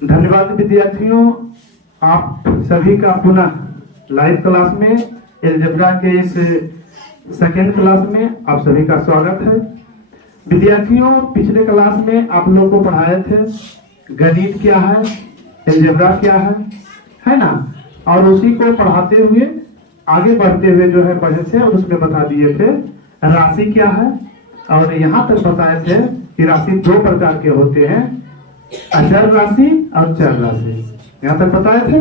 धन्यवाद विद्यार्थियों, आप सभी का पुनः लाइव क्लास में अलजेब्रा के इस सेकेंड क्लास में आप सभी का स्वागत है। विद्यार्थियों, पिछले क्लास में आप लोगों को पढ़ाए थे गणित क्या है, अलजेब्रा क्या है ना, और उसी को पढ़ाते हुए आगे बढ़ते हुए जो है पढ़े थे और उसमें बता दिए थे राशि क्या है, और यहाँ तक बताए थे कि राशि दो प्रकार के होते हैं, अचर राशि और चर राशि। यहाँ तक बताए थे।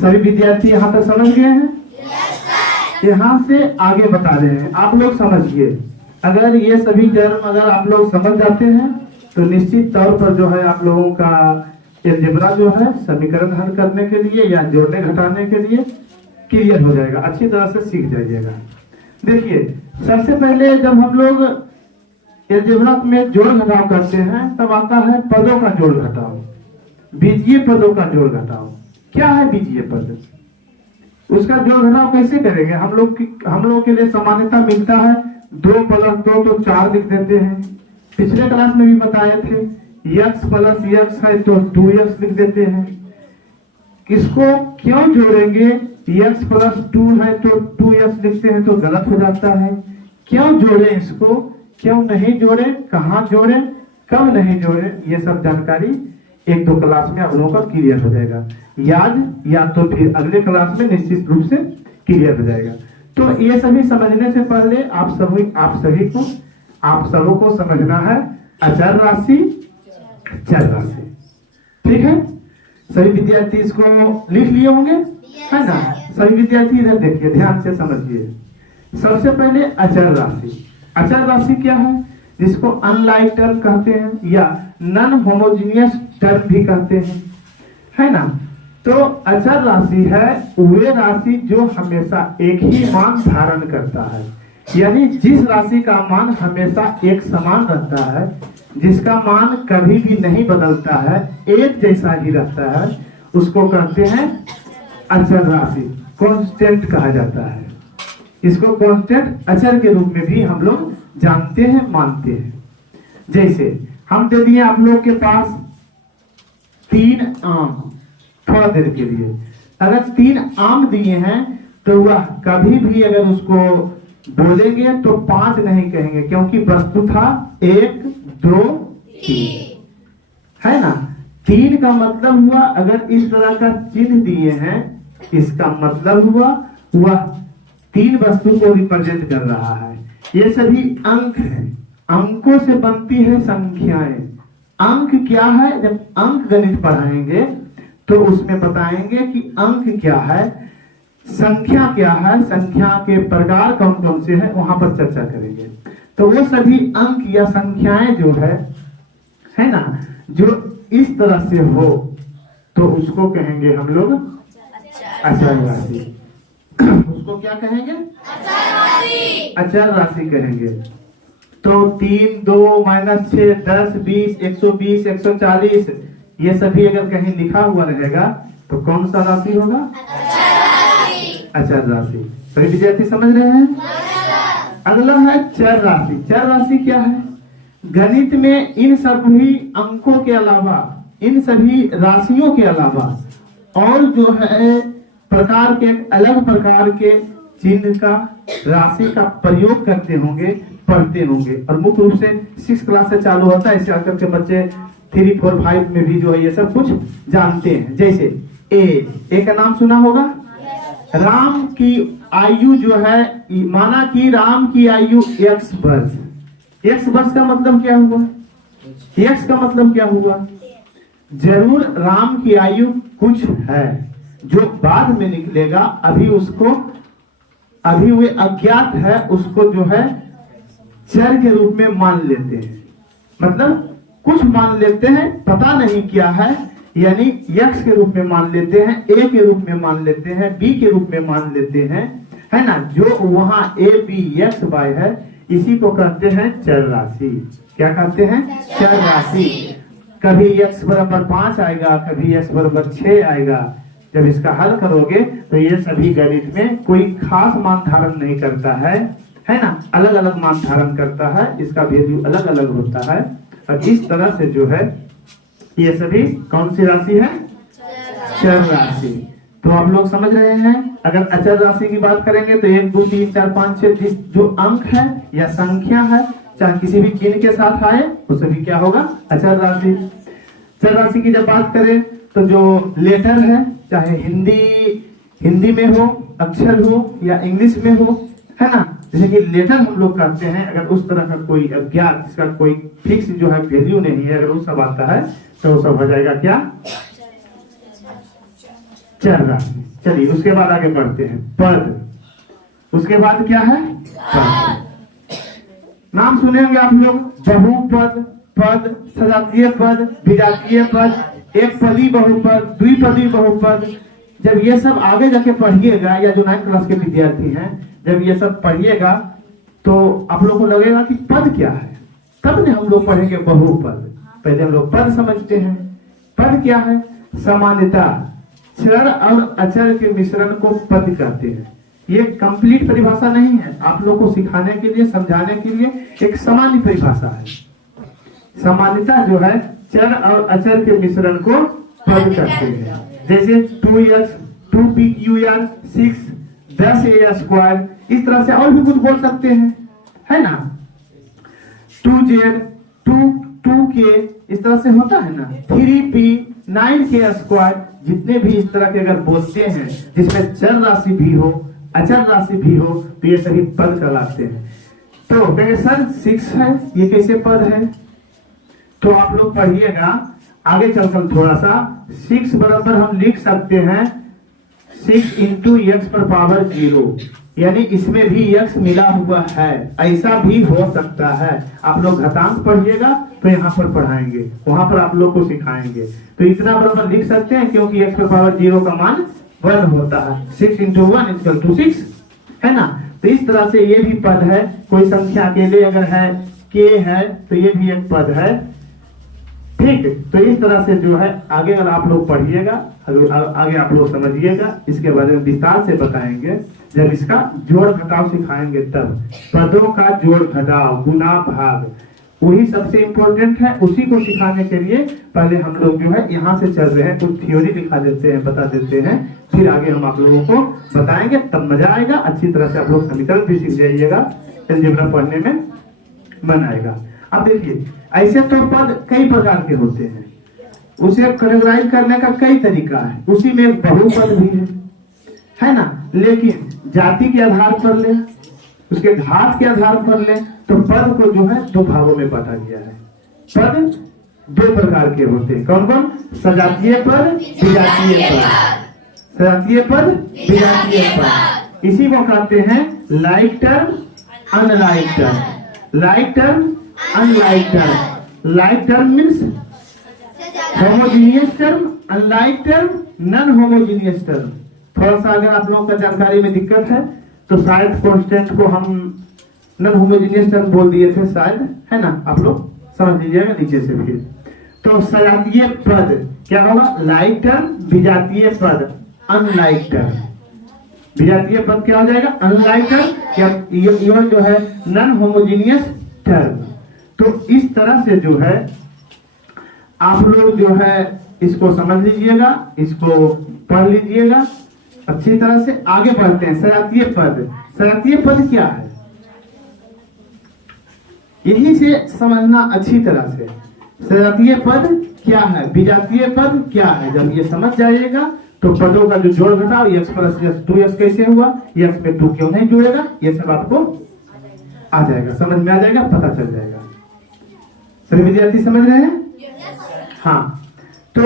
सभी विद्यार्थी यहाँ तक समझ गए हैं? यहाँ से आगे बता रहे हैं, आप लोग समझिए। अगर ये सभी टर्म अगर आप लोग समझ जाते हैं तो निश्चित तौर पर जो है आप लोगों का अलजेब्रा जो है समीकरण हल करने के लिए या जोड़ने घटाने के लिए क्लियर हो जाएगा, अच्छी तरह से सीख जाइएगा। देखिए, सबसे पहले जब हम लोग अलजेब्रा में जोड़ घटाव करते हैं तब आता है पदों का जोड़ घटाव, बीजीय पदों का जोड़ घटाव। क्या है बीजीय पद? उसका जोड़ घटाव कैसे करेंगे? हम लोग के लिए सामान्यता मिलता है 2 + 2 तो 4 लिख देते हैं। पिछले क्लास में भी बताए थे x + x है तो 2x लिख देते हैं। किसको क्यों जोड़ेंगे? x + 2 है तो 2x लिखते हैं तो गलत हो जाता है। क्यों जोड़े इसको, क्यों नहीं जोड़े, कहाँ जोड़े, कब नहीं जोड़े, ये सब जानकारी 1-2 क्लास में आप लोगों का क्लियर हो जाएगा। याद या तो फिर अगले क्लास में निश्चित रूप से क्लियर हो जाएगा। तो ये सभी समझने से पहले आप सबों को समझना है अचर राशि, चर राशि। ठीक है? सभी विद्यार्थी इसको लिख लिए होंगे, है ना? सभी विद्यार्थी इधर देखिए, ध्यान से समझिए। सबसे पहले अचर राशि। अचर राशि क्या है? जिसको अनलाइक टर्म कहते हैं या नॉन होमोजीनियस टर्म भी कहते हैं, है ना? तो अचर राशि है वे राशि जो हमेशा एक ही मान धारण करता है, यानी जिस राशि का मान हमेशा एक समान रहता है, जिसका मान कभी भी नहीं बदलता है, एक जैसा ही रहता है, उसको कहते हैं अचर राशि। कांस्टेंट कहा जाता है इसको, कांस्टेंट अचर के रूप में भी हम लोग जानते हैं, मानते हैं। जैसे हम दे दिए आप लोग के पास 3 आम, थोड़ा देर के लिए अगर 3 आम दिए हैं तो वह कभी भी अगर उसको बोलेंगे तो 5 नहीं कहेंगे, क्योंकि वस्तु था 1, 2, 3, है ना? 3 का मतलब हुआ, अगर इस तरह का चिन्ह दिए हैं इसका मतलब हुआ वह 3 वस्तु को रिप्रेजेंट कर रहा है। ये सभी अंक हैं, अंकों से बनती है संख्याएं। अंक क्या है? जब अंक गणित पढ़ाएंगे तो उसमें बताएंगे कि अंक क्या है, संख्या क्या है, संख्या के प्रकार कौन कौन से हैं, वहां पर चर्चा करेंगे। तो वो सभी अंक या संख्याएं जो है ना, जो इस तरह से हो तो उसको कहेंगे हम लोग अचर राशि। उसको क्या कहेंगे? अचर राशि कहेंगे। तो 3, 2, -6, 10, 20, 120, 140 ये सभी अगर कहीं लिखा हुआ रहेगा तो कौन सा राशि होगा? अचर राशि। सभी विद्यार्थी समझ रहे हैं? अगला है चर राशि। चर राशि क्या है? गणित में इन सभी अंकों के अलावा, इन सभी राशियों के अलावा और जो है प्रकार के अलग प्रकार के चिन्ह का, राशि का प्रयोग करते होंगे, पढ़ते होंगे, और मुख्य रूप से 6 क्लास से चालू होता है, इससे आकर के बच्चे 3, 4, 5 में भी जो है ये सब कुछ जानते हैं। जैसे ए का नाम सुना होगा। राम की आयु जो है, माना कि राम की आयु x वर्ष। x वर्ष का मतलब क्या हुआ? x का मतलब क्या हुआ? जरूर राम की आयु कुछ है जो बाद में निकलेगा, अभी वे अज्ञात है, उसको जो है चर के रूप में मान लेते हैं। मतलब कुछ मान लेते हैं, पता नहीं क्या है, यानी x के रूप में मान लेते हैं, a के रूप में मान लेते हैं, b के रूप में मान लेते हैं, है ना? जो वहां a, b, x, y है, इसी को कहते हैं चर राशि। क्या कहते हैं? चर राशि। कभी x = 5 आएगा, कभी x = 6 आएगा। जब इसका हल करोगे तो ये सभी गणित में कोई खास मान धारण नहीं करता है ना? अलग अलग मान धारण करता है, इसका वैल्यू अलग अलग होता है। और इस तरह से जो है ये सभी कौन सी राशि है? चर राशि। तो आप लोग समझ रहे हैं, अगर अचर राशि की बात करेंगे तो 1 2 3 4 5 6 जो अंक है या संख्या है, चाहे किसी भी चिन्ह के साथ आए, वो सभी क्या होगा? अचर राशि। चर राशि की जब बात करें तो जो लेटर है, चाहे हिंदी में हो, अक्षर हो या इंग्लिश में हो, है ना, जैसे कि लेटर हम लोग कहते हैं, अगर उस तरह का कोई अज्ञात जिसका कोई फिक्स जो है वैल्यू नहीं है, अगर वो सब आता है तो वो सब हो जाएगा क्या? चर राशि। चलिए उसके बाद आगे बढ़ते हैं, पद। उसके बाद क्या है? पद। नाम सुनेंगे आप लोग, बहुपद, पद, सजातीय पद, विजातीय पद, एक पदी बहुपद, द्विपदी बहुपद। जब ये सब आगे जाके पढ़िएगा, या जो 9th क्लास के विद्यार्थी हैं, जब ये सब पढ़िएगा तो आप लोग को लगेगा कि पद क्या है, तब ने हम लोग पढ़ेंगे बहुपद। पहले हम लोग पद समझते हैं। पद क्या है? सामान्यता चर और अचर के मिश्रण को पद कहते हैं। ये कंप्लीट परिभाषा नहीं है, आप लोग को सिखाने के लिए, समझाने के लिए एक सामान्य परिभाषा है। सामान्यता जो है चर और अचर के मिश्रण को पद कहते हैं। जैसे 2x, 2pqr, 6, 10a², इस तरह से और भी कुछ बोल सकते हैं, है ना। 2z, 2k, इस तरह से होता है ना। 3p, 9k², जितने भी इस तरह के अगर बोलते हैं जिसमें चर राशि भी हो, अचर राशि भी हो, तो ये सभी पद कहलाते हैं। तो कहेंगे सर 6 है, ये कैसे पद है? तो आप लोग पढ़िएगा आगे चलकर थोड़ा सा। 6 बराबर हम लिख सकते हैं 6 × x⁻0, यानी इसमें भी x मिला हुआ है, ऐसा भी हो सकता है। आप लोग घातांक पढ़िएगा तो यहाँ पर पढ़ाएंगे, वहां पर आप लोग को सिखाएंगे। तो इतना बराबर लिख सकते हैं क्योंकि x⁻0 का मान 1 होता है। 6 × 1 = 6, है ना। तो इस तरह से ये भी पद है। कोई संख्या अकेले अगर है, k है, तो ये भी एक पद है, ठीक। तो इस तरह से जो है आगे अगर आप लोग पढ़िएगा, आगे आप लोग समझिएगा, इसके बारे में विस्तार से बताएंगे जब इसका जोड़ घटाव सिखाएंगे तब। पदों का जोड़ घटाव, गुना भाग, वही सबसे इम्पोर्टेंट है। उसी को सिखाने के लिए पहले हम लोग जो है यहाँ से चल रहे हैं, कुछ थ्योरी दिखा देते हैं, बता देते हैं, फिर आगे हम आप लोगों को बताएंगे, तब मजा आएगा। अच्छी तरह से आप लोग समीकरण भी सीख जाइएगा, अलजेब्रा पढ़ने में मन आएगा। अब देखिए, ऐसे तो पद कई प्रकार के होते हैं, उसे कैटेगराइज करने का कई तरीका है। उसी में बहुपद भी है ना। लेकिन जाति के आधार पर ले, उसके घात के आधार पर ले, तो पद को जो है 2 भागों में बांटा गया है। पद 2 प्रकार के होते हैं। कौन कौन? सजातीय पद, विजातीय पद। सजातीय पद, विजातीय पद, इसी को कहते हैं like term, unlike term. Like term, unlike term. Like term means homogeneous term, unlike term non homogeneous term. थोड़ा सा अगर आप लोगों का जानकारी में दिक्कत है तो शायद कांस्टेंट को हम नॉन होमोजीनियस टर्म बोल दिए थे शायद, है ना। आप लोग समझ लीजिएगा नीचे से फिर। तो सजातीय पद क्या होगा? लाइक टर्म, विजातीय पद अनलाइक टर्म। विजातीय पद क्या हो जाएगा? अनलाइक टर्म, या ये जो है नॉन होमोजीनियस टर्म। तो इस तरह से जो है आप लोग जो है इसको समझ लीजिएगा, इसको पढ़ लीजिएगा अच्छी तरह से। आगे बढ़ते हैं। सजातीय पद। सजातीय पद क्या है? यही से समझना अच्छी तरह से। सजातीय पद क्या है, विजातीय पद क्या है, जब ये समझ जाइएगा तो पदों का जो जोड़ घटाव, x + 2x कैसे हुआ, x में 2 क्यों नहीं जुड़ेगा, ये सब आपको आ जाएगा, समझ में आ जाएगा, पता चल जाएगा। सभी विद्यार्थी समझ रहे हैं? हाँ। तो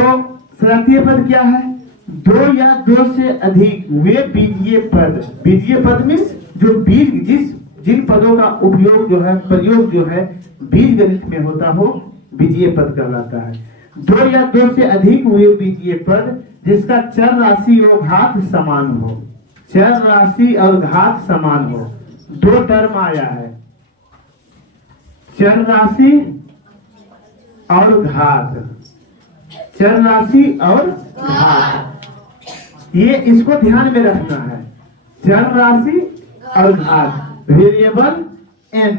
सजातीय पद क्या है? 2 या 2 से अधिक वे बीजीय पद। बीजीय पद मीन्स जो बीज, जिन पदों का उपयोग जो है, प्रयोग जो है बीज गणित में होता हो, बीजीय पद कहलाता है। 2 या 2 से अधिक हुए बीजीय पद जिसका चर राशि और घात समान हो। चर राशि और घात समान हो। 2 टर्म आया है, चर राशि और घात। चर राशि और घात, ये इसको ध्यान में रखना है। चर राशि और घात, वेरिएबल एंड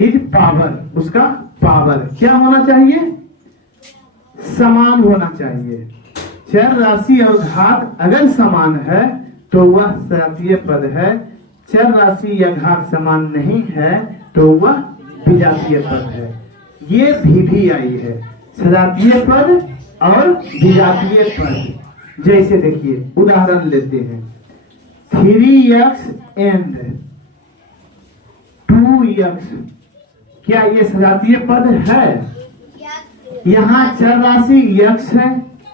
इज पावर, उसका पावर क्या होना चाहिए? समान होना चाहिए। चर राशि और घात अगर समान है तो वह सजातीय पद है। चर राशि या घात समान नहीं है तो वह विजातीय पद है। ये भी आई है, सजातीय पद और विजातीय पद। जैसे देखिए उदाहरण लेते हैं, 3x एंड 2x, क्या ये सजातीय पद है? यहाँ चर राशि x है,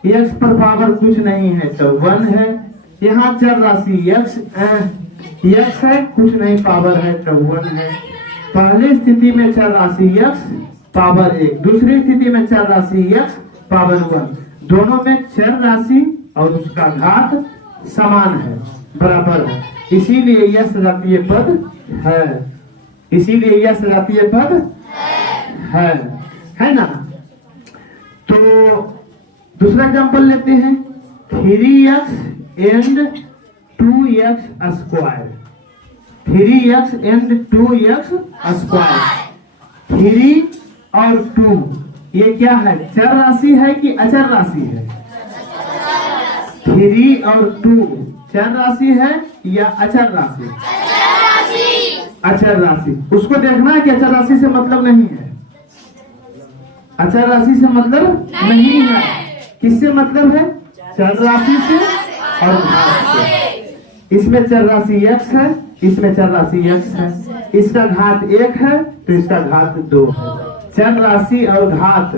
x पर पावर कुछ नहीं है तो 1 है। यहाँ चर राशि x है, कुछ नहीं पावर है तो 1 है। पहली स्थिति में चर राशि x पावर 1, दूसरी स्थिति में चर राशि x पावर 1। दोनों में चर राशि और उसका घात समान है, बराबर है, इसीलिए यह सजातीय पद है। इसीलिए यह सजातीय पद है ना। तो दूसरा एग्जांपल लेते हैं, 3x and 2x square. 3x and 2x square, 3 और 2 ये क्या है? चर राशि है कि अचर राशि है? 3 और 2 चर राशि है या अचर राशि? अचर राशि। उसको देखना है कि अचर राशि से मतलब नहीं है। अचर राशि से मतलब नहीं है। किससे मतलब है? चर राशि से और घात से। इसमें चर राशि x है, इसमें चर राशि x है, इसका घात 1 है तो इसका घात 2 है। चर राशि और घात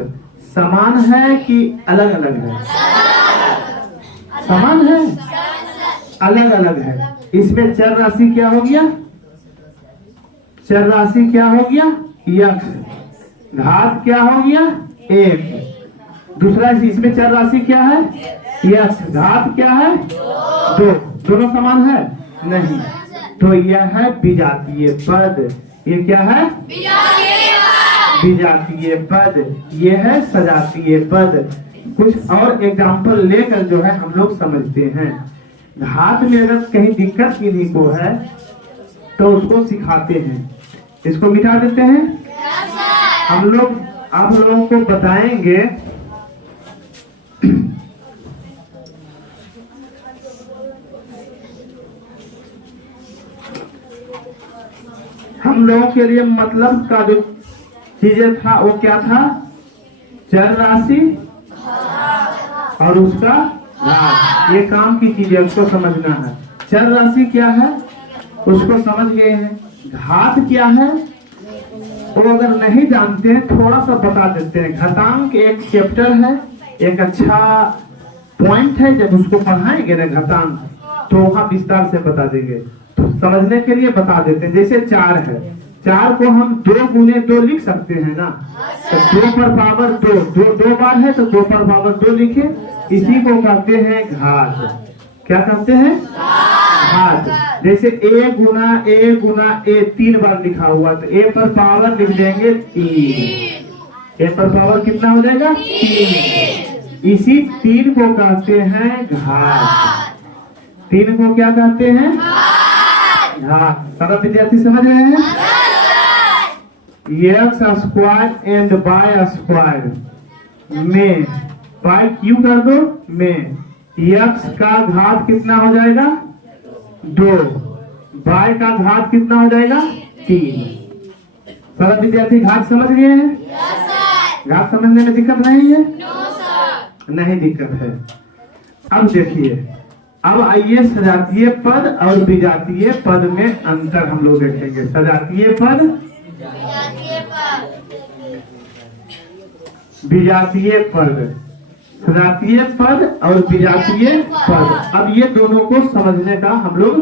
समान है कि अलग अलग है? समान है, अलग अलग है। इसमें चर राशि क्या हो गया? चर राशि क्या हो गया? x। घात क्या हो गया? 1। दूसरा इसमें चर राशि क्या है? x। घात क्या है? 2। दोनों समान है? नहीं। तो यह है विजातीय पद। ये क्या है? विजातीय पद। ये है सजातीय पद। कुछ और एग्जाम्पल लेकर जो है हम लोग समझते हैं। घात में अगर कहीं दिक्कत किन्हीं को है तो उसको सिखाते हैं। इसको मिटा देते हैं हम लोग, आप लोगों को बताएंगे। हम लोगों के लिए मतलब का जो चीजें था वो क्या था? चर राशि और उसका घात। ये काम की चीजें, उसको समझना है। चर राशि क्या है उसको समझ गए हैं। घात क्या है वो अगर नहीं जानते हैं थोड़ा सा बता देते हैं। घातांक एक चैप्टर है, एक अच्छा पॉइंट है। जब उसको पढ़ाएंगे ना घातांक तो वहां विस्तार से बता देंगे। तो समझने के लिए बता देते हैं। जैसे 4 है, 4 को हम 2 गुने 2 लिख सकते हैं ना। तो 2 पर पावर 2 बार है तो 2 पर पावर 2 लिखे। इसी को कहते हैं घात। क्या कहते हैं? घात। जैसे a गुना a 3 बार लिखा हुआ तो a पर पावर लिख देंगे 3। a पर पावर कितना हो जाएगा? 3। इसी 3 को कहते हैं घात। 3 को क्या कहते हैं? घात। सारा विद्यार्थी समझ रहे हैं? x square and y square में y क्यों कर दो में x का घात कितना हो जाएगा? 2। y का घात कितना हो जाएगा? 3। सारा विद्यार्थी घात समझ गए हैं? घात समझने में दिक्कत नहीं है? नहीं दिक्कत है। अब देखिए, अब आइए सजातीय पद और विजातीय पद में अंतर हम लोग देखेंगे। सजातीय पद, विजातीय पद, सजातीय पद और विजातीय पद। अब ये दोनों को समझने का हम लोग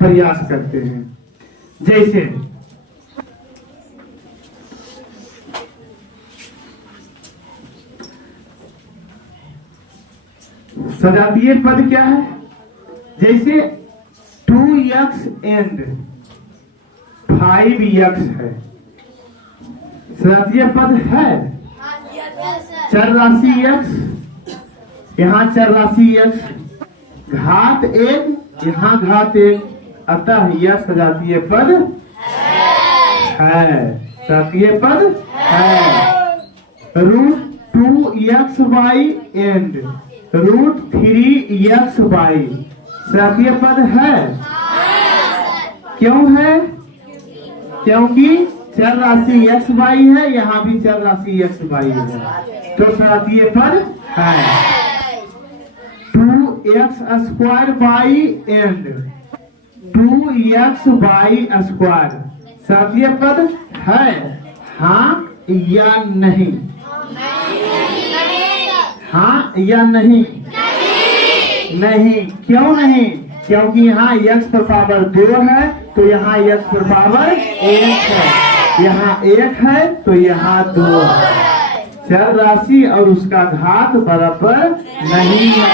प्रयास करते हैं। जैसे सजातीय पद क्या है? जैसे 2x एंड 5x है, सजातीय पद है। चर राशि x, यहाँ चर राशि x, घात 1, यहाँ घात 1, अतः यह सजातीय पद है। सजातीय पद है। रूट 2xy एंड √3xy सजातीय पद है? क्यों है? क्योंकि चर राशि xy है, यहाँ भी चर राशि xy है, तो सजातीय पद है। 2x² एंड 2xy² सजातीय पद है? हाँ या नहीं? हाँ या नहीं? नहीं। क्यों नहीं? क्योंकि यहाँ x पर पावर 2 है, तो यहाँ x पर पावर 1 है, यहाँ 1 है तो यहाँ 2 है। चर राशि और उसका घात बराबर नहीं है,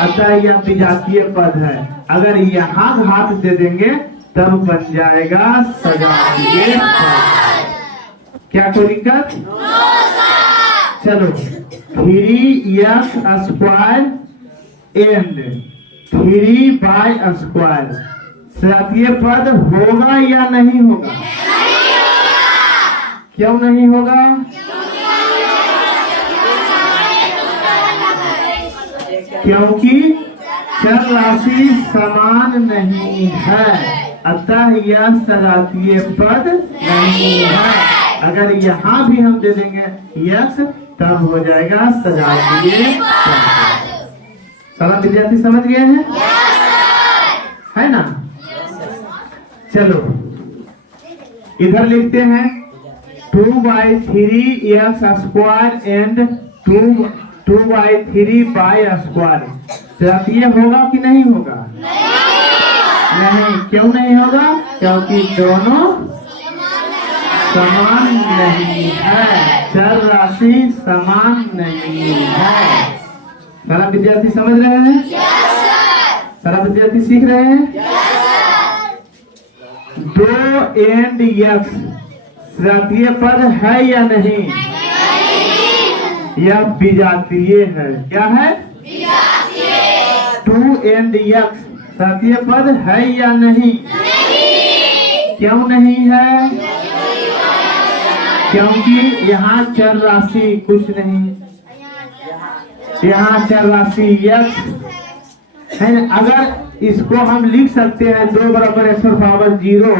अतः यह विजातीय पद है। अगर यहाँ घात दे देंगे तब बन जाएगा सजातीय पद। क्या कोई दिक्कत? चलो 3x² एंड 3y² सजातीय पद होगा या नहीं होगा? क्यों नहीं होगा? क्योंकि चर राशि समान नहीं है, अतः यह सजातीय पद नहीं है। अगर यहाँ भी हम दे देंगे यस तब हो जाएगा सजातीय पद। सारा विद्यार्थी समझ गए हैं? है ना? चलो इधर लिखते हैं 2/3x² एंड 2/3y² सजातीय होगा कि नहीं होगा? नहीं। क्यों नहीं होगा? क्योंकि दोनों समान नहीं है, चर राशि समान नहीं है। सारा विद्यार्थी समझ रहे हैं? सारा विद्यार्थी सीख रहे हैं? 2 एंड x सजातीय पद है या नहीं? यह विजातीय है। क्या है? 2 एंड x सजातीय पद है या नहीं? क्यों नहीं है? क्योंकि यहाँ चर राशि कुछ नहीं, यहाँ चर राशि x है। अगर इसको हम लिख सकते हैं 2 बराबर x पर पावर 0,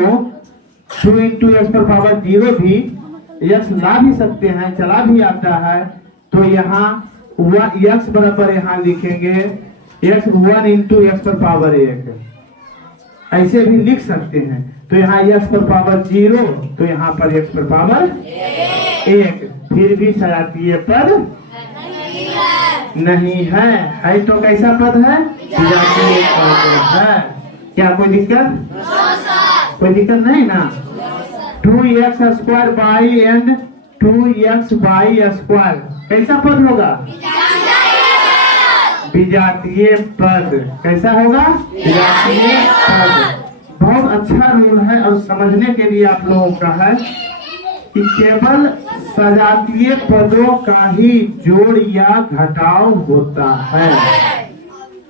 2 इंटू x पर पावर 0 भी x ला भी सकते हैं, चला भी आता है, तो यहाँ x बराबर यहाँ लिखेंगे x 1 इंटू x पर पावर 1 ऐसे भी लिख सकते हैं। तो यहाँ x पर पावर 0 तो यहाँ पर x पर पावर 1, फिर भी सजातीय पद नहीं है। तो कैसा पद है? विजातीय पद है। क्या कोई दिक्कत? कोई दिक्कत नहीं ना? 2x² एंड 2xy² कैसा पद होगा? विजातीय पद। कैसा होगा? विजातीय पद। बहुत अच्छा रूल है और समझने के लिए आप लोगों का है कि केवल सजातीय पदों का ही जोड़ या घटाव होता है,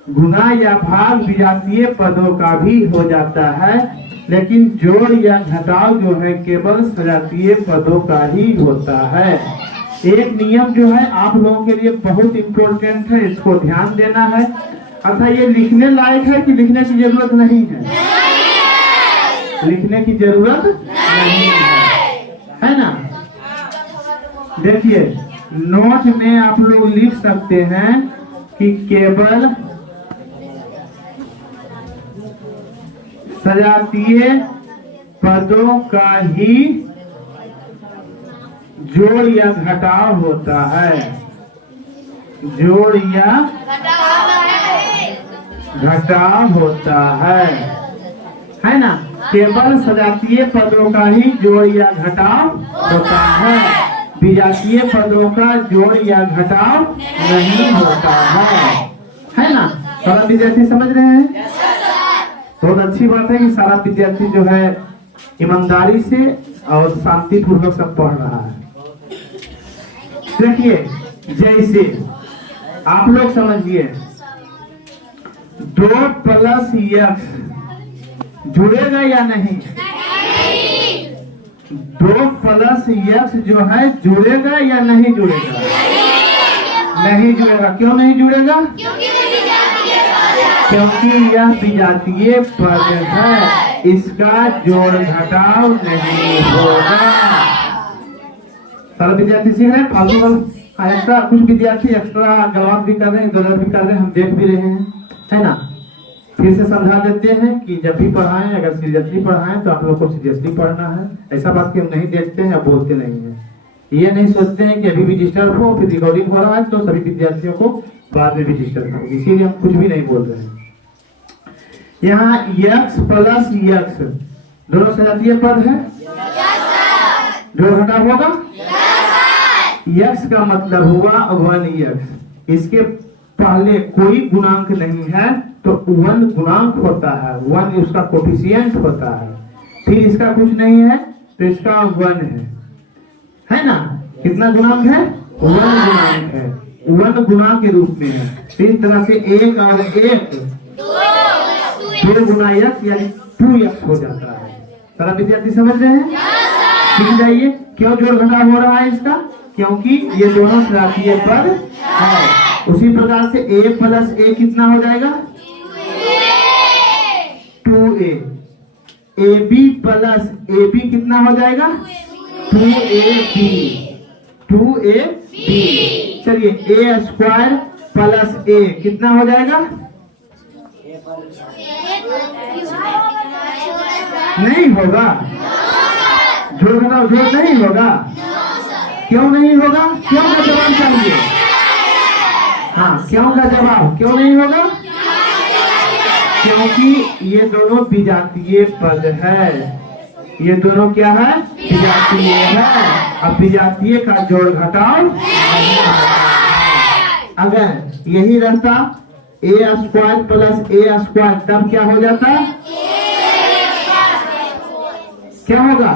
गुना या भाग विजातीय पदों का भी हो जाता है, लेकिन जोड़ या घटाव जो है केवल सजातीय पदों का ही होता है। एक नियम जो है आप लोगों के लिए बहुत इम्पोर्टेंट है, इसको ध्यान देना है। अतः ये लिखने लायक है कि लिखने की जरूरत नहीं है? लिखने की जरूरत नहीं है ना? देखिए नोट में आप लोग लिख सकते हैं कि केवल सजातीय पदों का ही जोड़ या घटाव होता है, जोड़ या घटाव होता है ना? केवल सजातीय पदों का ही जोड़ या घटाव होता है, विजातीय पदों का जोड़ या घटाव नहीं होता है ना? सारा विद्यार्थी समझ रहे हैं? बहुत अच्छी बात है कि सारा विद्यार्थी जो है ईमानदारी से और शांति पूर्वक सब पढ़ रहा है। देखिए जैसे आप लोग समझिए 2 + x जुड़ेगा या नहीं? 2 + x जो है जुड़ेगा या नहीं जुड़ेगा? नहीं जुड़ेगा। क्यों नहीं जुड़ेगा? क्योंकि यह विजातीय पद है, इसका जोड़ घटाव नहीं होगा। सारे विद्यार्थी सीख रहे हैं फालतू एक्स्ट्रा, कुछ विद्यार्थी एक्स्ट्रा गलत भी कर रहे हैं, गलत भी कर रहे हैं, हम देख भी रहे हैं, है ना। फिर से समझा देते हैं कि जब भी पढ़ाएं, अगर सीरियसली पढ़ाएं तो आप लोग को सीरियसली पढ़ना है। ऐसा बात कि हम नहीं देखते हैं या बोलते नहीं है, ये नहीं सोचते हैं कि अभी भी डिस्टर्ब हो, फिर रिकॉर्डिंग हो रहा है तो सभी विद्यार्थियों को बाद में भी डिस्टर्ब हो, इसीलिए हम कुछ भी नहीं बोल रहे हैं। यहाँ x प्लस x दोनों सजातीय पद है, जोड़ घटाव होगा। x का मतलब हुआ 1x, इसके पहले कोई गुणांक नहीं है तो 1 गुणांक होता है, 1 उसका कोफिशिएंट होता है। फिर इसका कुछ नहीं है तो इसका 1 है ना। कितना गुणांक है? 1 गुणांक है, 1 गुणा के रूप में है। इस तरह से 1 और 1 2 गुना x यानी 2x हो जाता है। सारा विद्यार्थी समझ रहे हैं? ठीक जाइए। क्यों जोड़ घटाव हो रहा है इसका? क्योंकि ये दोनों सजातीय पद है। उसी प्रकार से a प्लस a कितना हो जाएगा? 2a। ab प्लस ab कितना हो जाएगा? 2ab। 2ab। चलिए a स्क्वायर प्लस a कितना हो जाएगा? नहीं होगा। जोड़ घटाव जोड़ नहीं होगा। क्यों नहीं होगा? क्यों का जवाब चाहिए। हाँ, क्यों का जवाब क्यों नहीं होगा? क्योंकि ये दोनों विजातीय पद है। ये दोनों क्या है? विजातीय है। अब विजातीय का जोड़ घटाव अगर यही रहता a square plus a square तब क्या हो जाता? क्या होगा?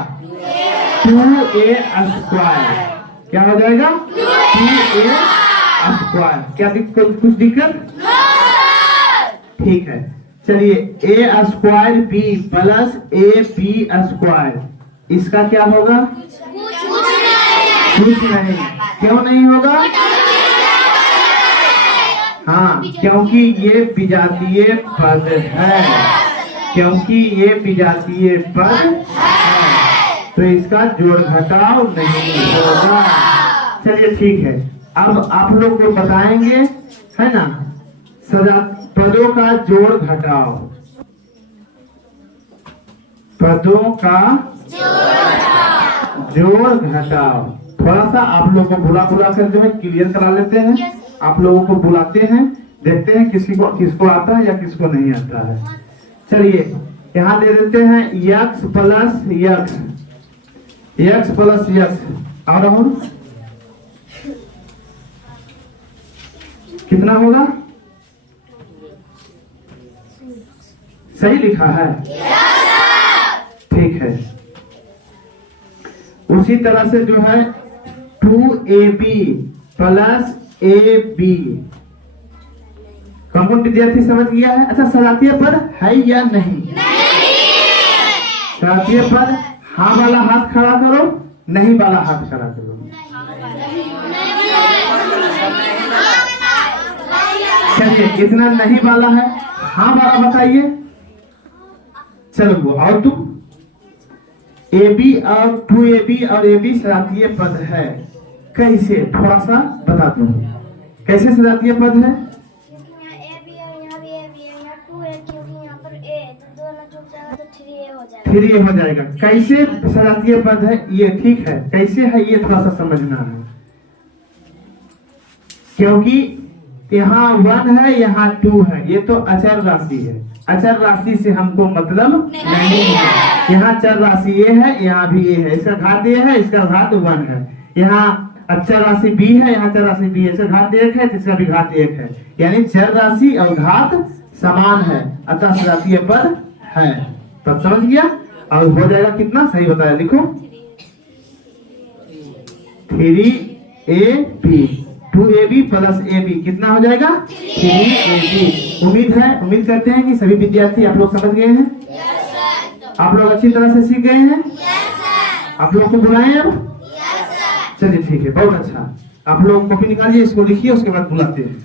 2a square. क्या हो जाएगा? 2a square. क्या कुछ दिक्कत? ठीक है। चलिए a square b plus ab square, इसका क्या होगा? कुछ नहीं। क्यों नहीं होगा? हाँ, क्योंकि ये विजातीय पद है। क्योंकि ये विजातीय पद है तो इसका जोड़ घटाव नहीं होगा। चलिए ठीक है। अब आप लोग को बताएंगे, है ना, पदों का जोड़ घटाव। पदों का जोड़ घटाव थोड़ा सा आप लोगों को बुला कर जो है क्लियर करा लेते हैं। आप लोगों को बुलाते हैं, देखते हैं किसको आता है या किसको नहीं आता है। चलिए यहाँ दे देते हैं x plus x plus x और कितना होगा? सही लिखा है? ठीक है। उसी तरह से जो है 2ab प्लस ab। कौन विद्यार्थी समझ गया है? अच्छा, सजातीय पद है या नहीं? सजातीय पद हाँ वाला हाथ खड़ा करो, नहीं वाला हाथ खड़ा करो। चलिए, कितना नहीं वाला है? हाँ वाला बताइए। चलो, और तुम ab और 2ab और ab सजातीय पद है। कैसे? थोड़ा सा बता दो, कैसे सजातीय पद है? फिर ये हो जाएगा। कैसे सजातीय पद है ये? ठीक है, कैसे है ये थोड़ा सा समझना है। क्योंकि यहाँ 1 है, यहाँ 2 है, ये तो अचर राशि है। अचर राशि से हमको मतलब नहीं है। यहाँ चर राशि ये है, यहाँ भी ये है, इसका घात ये है, इसका घात 1 है। यहाँ अचर राशि b है, यहाँ चर राशि b है, इसका घात 1 है, इसका भी घात 1 है। यानी चर राशि और घात समान है, अतः सजातीय पद है। तब समझ गया? और हो जाएगा कितना? सही बताया, लिखो 3ab 2ab प्लस ab कितना हो जाएगा? 3ab। उम्मीद करते हैं कि सभी विद्यार्थी आप लोग समझ गए हैं। आप लोग अच्छी तरह से सीख गए हैं। आप लोग को बुलाएं अब। चलिए ठीक है, बहुत अच्छा। आप लोग कॉपी निकालिए, इसको लिखिए, उसके बाद बुलाते हैं।